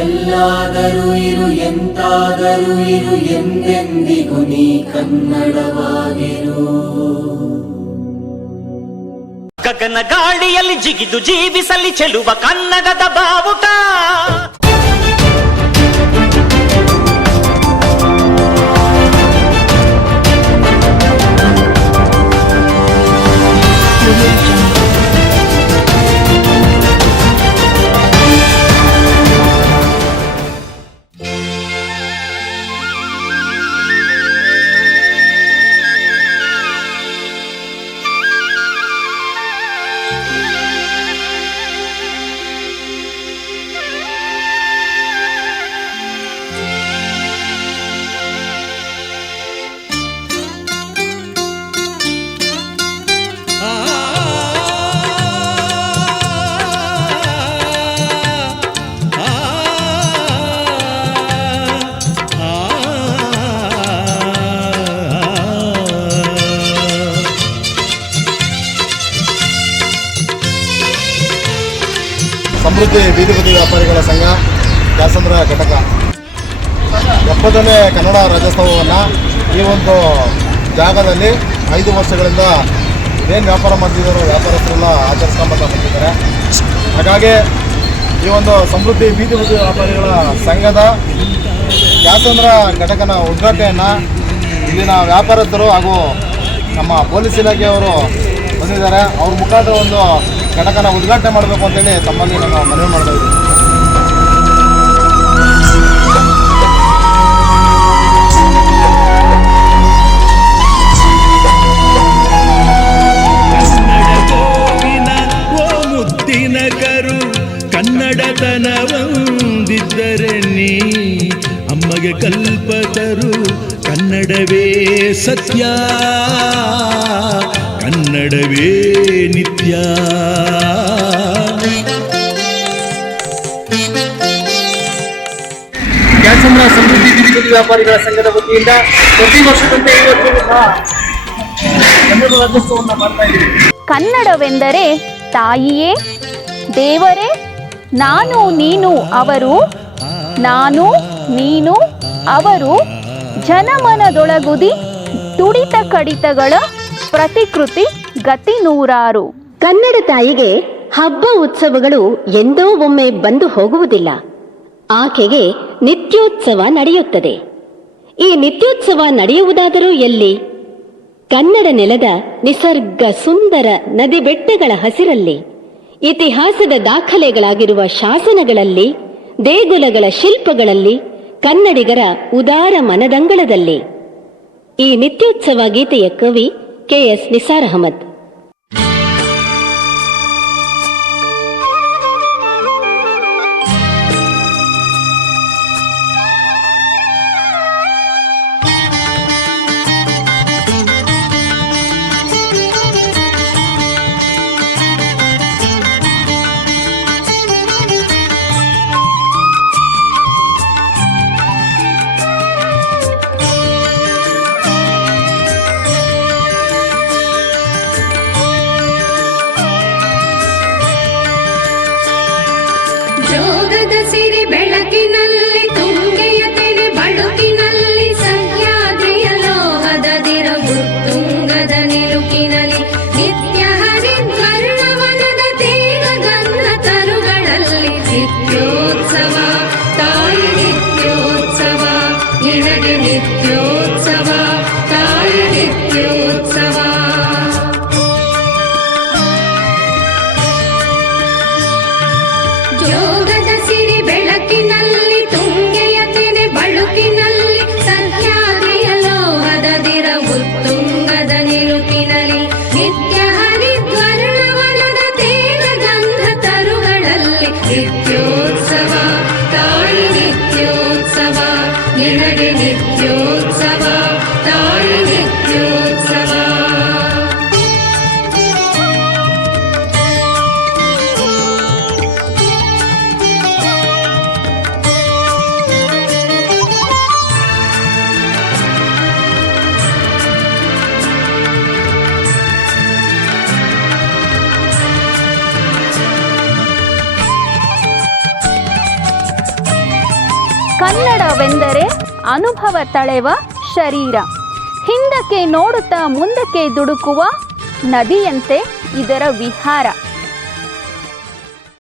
ಎಲ್ಲಾದರೂ ಇರು ಎಂತಾದರೂ ಇರು ಎಂದೆಂದಿಗೂ ನೀ ಕನ್ನಡವಾಗಿರು ಗಗನ ಗಾಳಿಯಲ್ಲಿ ಜಿಗಿದು ಜೀವಿಸಲಿ ಚೆಲುವ ಕನ್ನಡದ ಬಾವುಟ ಸಮೃದ್ಧಿ ಬೀದಿ ಬದಿ ವ್ಯಾಪಾರಿಗಳ ಸಂಘ, ಕ್ಯಾಸಂದ್ರ ಘಟಕ. ಎಪ್ಪತ್ತನೇ ಕನ್ನಡ ರಾಜ್ಯೋತ್ಸವವನ್ನು ಈ ಒಂದು ಜಾಗದಲ್ಲಿ ಐದು ವರ್ಷಗಳಿಂದ ಏನು ವ್ಯಾಪಾರ ಮಾಡ್ತಿದ್ದಾರೋ ವ್ಯಾಪಾರಸ್ಥರೆಲ್ಲ ಆಚರಿಸ್ಕೊಂಬತ್ತ ಬಂದಿದ್ದಾರೆ. ಹಾಗಾಗಿ ಈ ಒಂದು ಸಮೃದ್ಧಿ ಬೀದಿ ಬದಿ ವ್ಯಾಪಾರಿಗಳ ಸಂಘದ ಕ್ಯಾಸಂದ್ರ ಘಟಕನ ಉದ್ಘಾಟನೆಯನ್ನು ಇಲ್ಲಿನ ವ್ಯಾಪಾರಸ್ಥರು ಹಾಗೂ ನಮ್ಮ ಪೊಲೀಸ್ ಇಲಾಖೆಯವರು ಬಂದಿದ್ದಾರೆ. ಅವ್ರ ಮುಖಾಂತರ ಒಂದು ಘಟಕನ ಉದ್ಘಾಟನೆ ಮಾಡಬೇಕು ಅಂತೇಳಿ ತಮ್ಮಲ್ಲಿ ನಾನು ಮನವಿ ಮಾಡ್ತಾ ಇದ್ದೀನಿ. ನೀ ಅಮ್ಮಗೆ ಕಲ್ಪತರು ಕನ್ನಡವೇ ಸತ್ಯ ಕನ್ನಡವೇ ನಿತ್ಯ. ಕ್ಯಾಸಂದ್ರ ಸಮೃದ್ಧಿ ಬೀದಿ ವ್ಯಾಪಾರಿಗಳ ಸಂಘದ ವತಿಯಿಂದ ಪ್ರತಿ ವರ್ಷದಂತೆ ಇವತ್ತು ಸಹ ಕನ್ನಡ ರಾಜ್ಯೋತ್ಸವವನ್ನು ಮಾಡ್ತಾ ಇದ್ದೀವಿ. ಕನ್ನಡವೆಂದರೆ ತಾಯಿಯೇ ದೇವರೇ ನಾನು ನೀನು ಅವರು ನಾನು ನೀನು ಅವರು ಜನಮನದೊಳಗುದಿ ತುಡಿತ ಕಡಿತಗಳ ಪ್ರತಿಕೃತಿ ಗತಿ ನೂರಾರು. ಕನ್ನಡ ತಾಯಿಗೆ ಹಬ್ಬ ಉತ್ಸವಗಳು ಎಂದೋ ಒಮ್ಮೆ ಬಂದು ಹೋಗುವುದಿಲ್ಲ. ಆಕೆಗೆ ನಿತ್ಯೋತ್ಸವ ನಡೆಯುತ್ತದೆ. ಈ ನಿತ್ಯೋತ್ಸವ ನಡೆಯುವುದಾದರೂ ಎಲ್ಲಿ? ಕನ್ನಡ ನೆಲದ ನಿಸರ್ಗ ಸುಂದರ ನದಿ ಬೆಟ್ಟಗಳ ಹಸಿರಲ್ಲಿ. ಇತಿಹಾಸದ ದಾಖಲೆಗಳಾಗಿರುವ ಶಾಸನಗಳಲ್ಲಿ, ದೇಗುಲಗಳ ಶಿಲ್ಪಗಳಲ್ಲಿ, ಕನ್ನಡಿಗರ ಉದಾರ ಮನದಂಗಳದಲ್ಲಿ. ಈ ನಿತ್ಯೋತ್ಸವ ಗೀತೆಯ ಕವಿ ಕೆ ಎಸ್ ನಿಸಾರ್ ಅಹಮದ್. ಹಸಿರಿ ಬೆಳಕಿನಲ್ಲಿ you. ಕನ್ನಡವೆಂದರೆ ಅನುಭವ ತಳೆವ ಶರೀರ. ಹಿಂದಕ್ಕೆ ನೋಡುತ್ತಾ ಮುಂದಕ್ಕೆ ದುಡುಕುವ ನದಿಯಂತೆ ಇದರ ವಿಹಾರ.